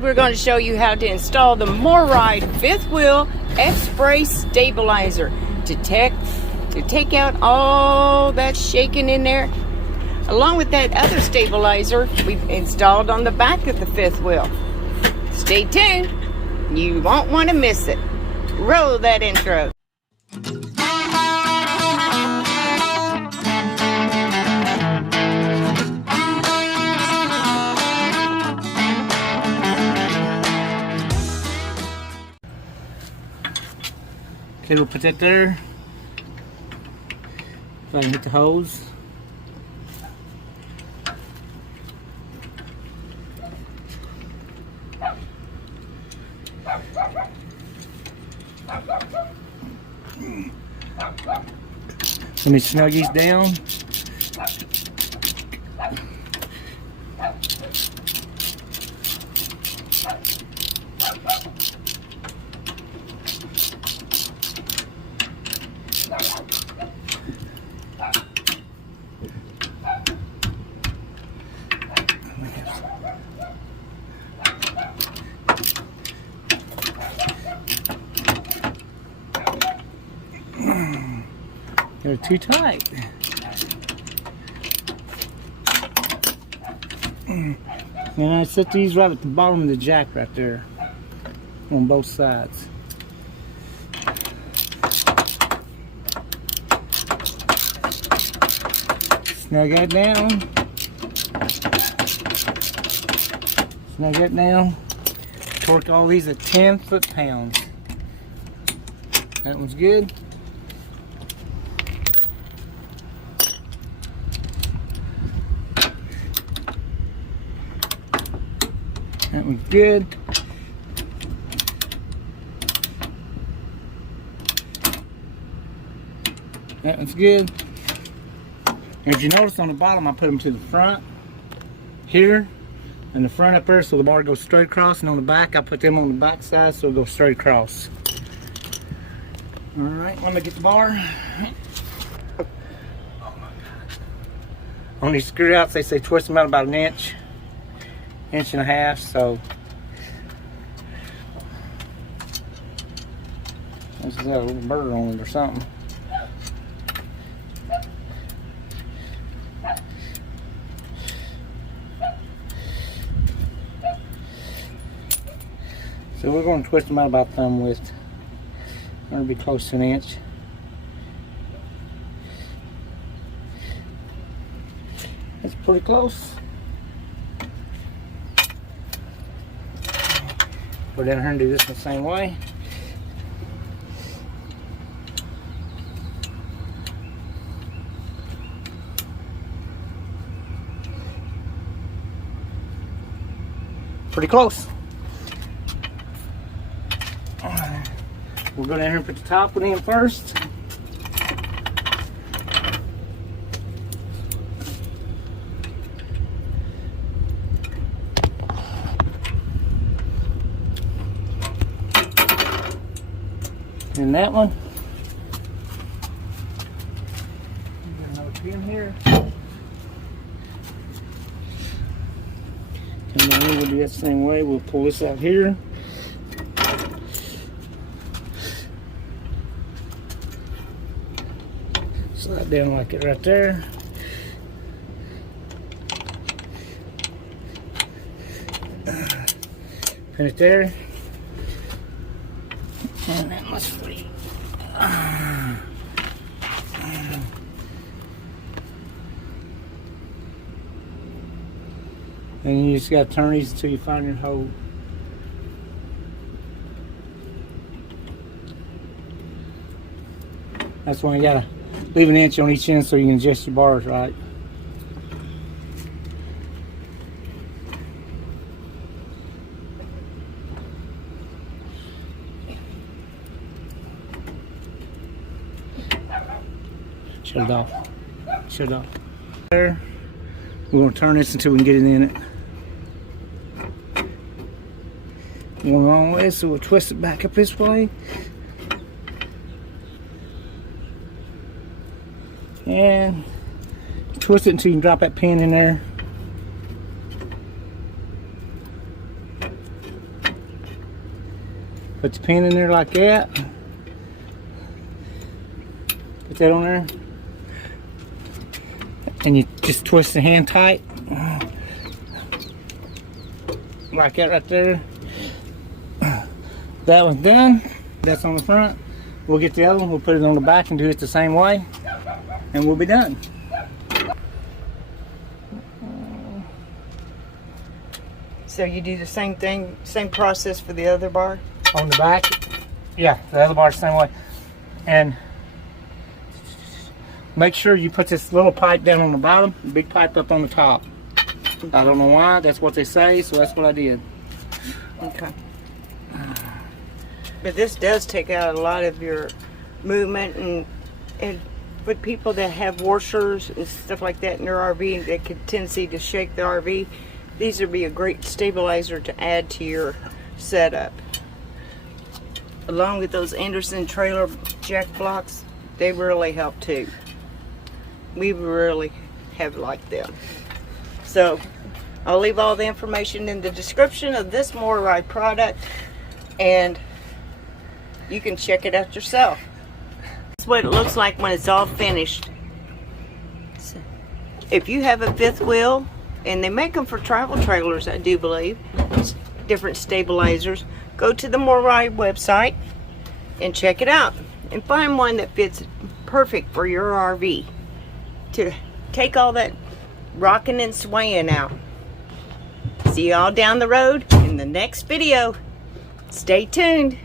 We're going to show you how to install the MORryde fifth wheel X-brace stabilizer to take out all that shaking in there, along with that other stabilizer we've installed on the back of the fifth wheel. Stay tuned, you won't want to miss it. Roll that intro. Okay, we'll put that there. If I can hit the hose. Let me snug these down. They're too tight. And I set these right at the bottom of the jack right there on both sides. Snug that down. Snug that down. Torque all these at 10 foot-pounds. That one's good. That one's good. That one's good. And if you notice on the bottom, I put them to the front here and the front up there so the bar goes straight across, and on the back, I put them on the back side so it'll go straight across. Alright, let me get the bar. Oh my God. On these screw outs, they say twist them out about an inch and a half, so this has got a little burr on it or something. So we're going to twist them out about thumb width. It'll be close to an inch. That's pretty close. Go down here and do this the same way. Pretty close. We'll go down here and put the top one in first. And that one. Got another pin here. And then we'll do that same way. We'll pull this out here. Slide down like it right there. Pin it there. And that must free. And you just got to turn these until you find your hole. That's why you got to leave an inch on each end so you can adjust your bars right. Shut it off. Shut it off. There. We're going to turn this until we can get it in it. Going the wrong way, so we'll twist it back up this way. And twist it until you can drop that pin in there. Put the pin in there like that. Put that on there. And you just twist the hand tight. Like that right there. That one's done. That's on the front. We'll get the other one, we'll put it on the back and do it the same way. And we'll be done. So you do the same thing, same process for the other bar? On the back, yeah, the other bar the same way. And make sure you put this little pipe down on the bottom, big pipe up on the top. I don't know why, that's what they say, so that's what I did. Okay. But this does take out a lot of your movement, and with people that have washers and stuff like that in their RV that could tendency to shake the RV, these would be a great stabilizer to add to your setup. Along with those Anderson trailer jack blocks, they really help too. We really have liked them. So I'll leave all the information in the description of this MORryde product, and you can check it out yourself. That's what it looks like when it's all finished. So, if you have a fifth wheel, and they make them for travel trailers, I do believe, different stabilizers, go to the MORryde website and check it out and find one that fits perfect for your RV to take all that rocking and swaying out. See y'all down the road in the next video. Stay tuned.